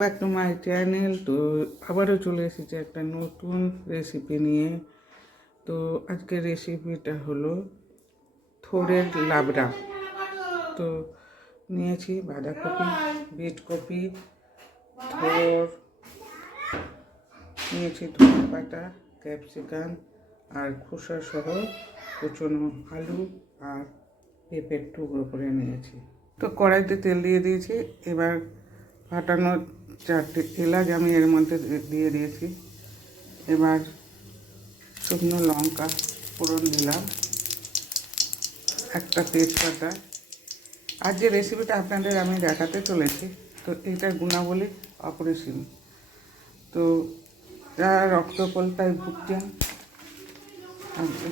Back to my channel তো আবারও চলে এসেছি একটা নতুন রেসিপি নিয়ে। তো আজকের রেসিপিটা হলো থোড়ের লাবড়া। তো নিয়েছি বাঁধাকপি বিট কপি থোর, নিয়েছি ধনে পাতা ক্যাপসিকাম আর খোসা সহ কুচনো আলু আর পেঁপের টুকরো করে নিয়েছি। তো কড়াইতে তেল দিয়ে দিয়েছি। এবার ফাটানো চারটে এলাচ আমি এর মধ্যে দিয়ে দিয়েছি। এবার শুকনো লঙ্কা ফোড়ন দিলাম। একটা তেজপাতা। আর যে রেসিপিটা আপনাদের আমি দেখাতে চলেছি, তো এটার গুণাবলী অপরিসীম। তো যারা রক্তপল্টায় ভুগছেন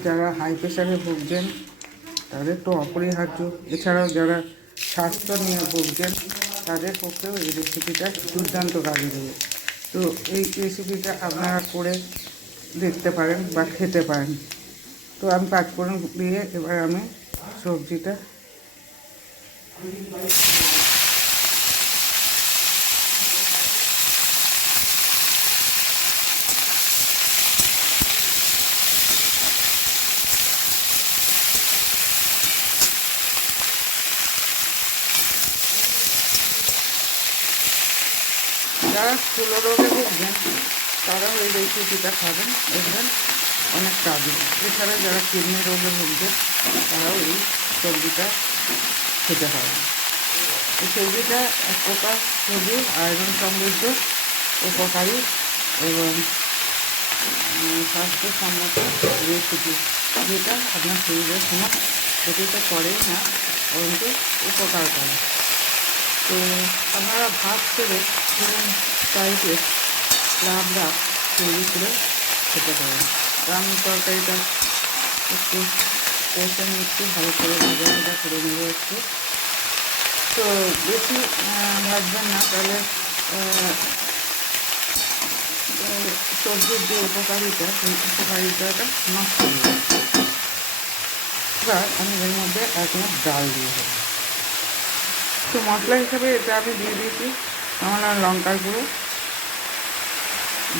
যারা হাই প্রেশারে ভুগছেন, তাদের তো অপরিহার্য। এছাড়াও যারা স্বাস্থ্য নিয়ে ভুগছেন তাদের পক্ষেও এই রেসিপিটা দুর্দান্ত কাজে দেবে। তো এই রেসিপিটা আপনারা করে দেখতে পারেন বা খেতে পারেন। তো আমি পাঁচফোড়ন দিয়ে এবার আমি সবজিটা যারা স্থূল রোগে ভুগছেন তারাও এই রেসিপিটা খাবেন। দেখবেন অনেক কাজে এছাড়া যারা কিডনি রোগে ভুগছেন তারাও এই সবজিটা খেতে পারেন। এই সবজিটা এক প্রকার সবজি, আয়রন সমৃদ্ধ, উপকারী এবং স্বাস্থ্যসম্মত রেসিপি। যেটা আপনার শরীরের সময় ক্ষতি তো করেই না, বরঞ্চ উপকার করে। তো আপনারা ভাত ছেড়ে টাইপের লাবড়া তৈরি করে খেতে পারেন। আমি তরকারিটা একটু কষে নিচ্ছি ভালো করে ভাজা ভাজা করে নেব একটু। তো বেশি ভাজবেন না, তাহলে সবজির যে উপকারিতা, সেই উপকারিতাটা নষ্ট হয়ে যাবে। এবার আমি এর মধ্যে এক ডাল দিয়ে দেবো। তো মশলা হিসাবে এটা আমি দিয়ে দিয়েছি। আমার লঙ্কার গুঁড়ো,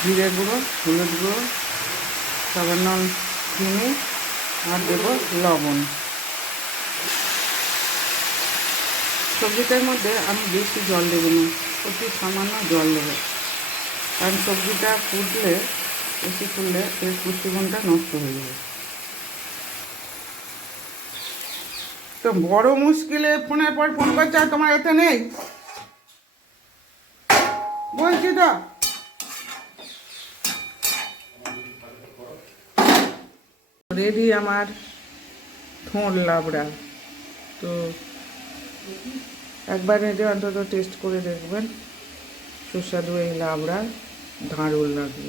জিরে গুঁড়ো, হলুদ গুঁড়ো, সামান্য চিনি আর দেবো লবণ। সবজিটার মধ্যে আমি বেশি জল দেবো না, অতি সামান্য জল দেবো। কারণ সবজিটা ফুটলে, বেশি ফুটলে এর পুষ্টিগুণটা নষ্ট হয়ে যাবে। তো বড় মুশকিলে ফোনের পর ফোন করছে আর তোমার এতে নেই। বলছি তো। রেডি আমার থোঁড় লাবড়া। তো একবার নিজে অন্তত টেস্ট করে দেখবেন। সুস্বাদু এই লাবড়া, দারুণ লাগবে।